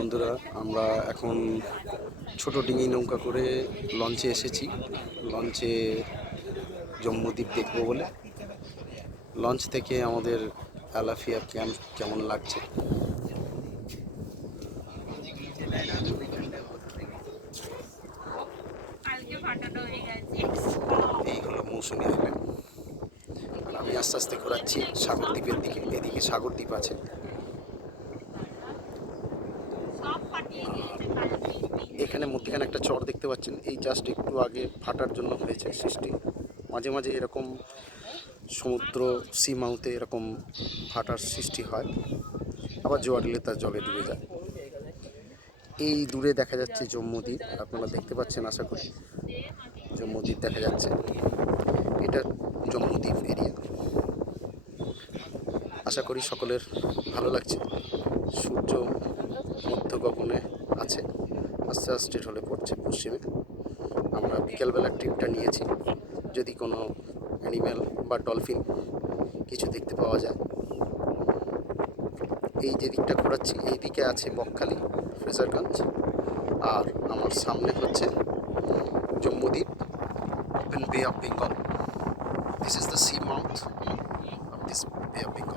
বন্ধুরা, আমরা এখন ছোট ডিঙি নৌকা করে লঞ্চে এসেছি। লঞ্চে জম্মুদ্বীপ দেখবো বলে। লঞ্চ থেকে আমাদের আলাফিয়া ক্যাম্প কেমন লাগছে। এই হলো মৌসুমি আইল্যান্ড। আর আমি আস্তে আস্তে ঘোরাচ্ছি সাগরদ্বীপের দিকে। এদিকে সাগরদ্বীপ আছে। এখানে মধ্যখানে একটা চর দেখতে পাচ্ছেন, এই জাস্ট একটু আগে ফাটার জন্য হয়েছে সৃষ্টি। মাঝে মাঝে এরকম সমুদ্র সি মাউথে এরকম ফাটার সৃষ্টি হয়, আবার জোয়ার এলে তার জলে ডুবে যায়। এই দূরে দেখা যাচ্ছে জম্মুদ্বীপ, আপনারা দেখতে পাচ্ছেন আশা করি। জম্মুদ্বীপ দেখা যাচ্ছে, এটা জম্মুদ্বীপ এরিয়া। আশা করি সকলের ভালো লাগছে। সূর্য মধ্য গগনে আছে, আস্তে আস্তে ঢলে পড়ছে পশ্চিমে। আমরা বিকেলবেলার ট্রিপটা নিয়েছি, যদি কোনো অ্যানিম্যাল বা ডলফিন কিছু দেখতে পাওয়া যায়। এই যে দিকটা ঘোরাচ্ছি, এই দিকে আছে বকখালি, ফ্রেজারগঞ্জ, আর আমার সামনে হচ্ছে জম্মুদ্বীপ, ওপেন বে of Bengal. This is the sea mouth of this বে অফ বেঙ্গল।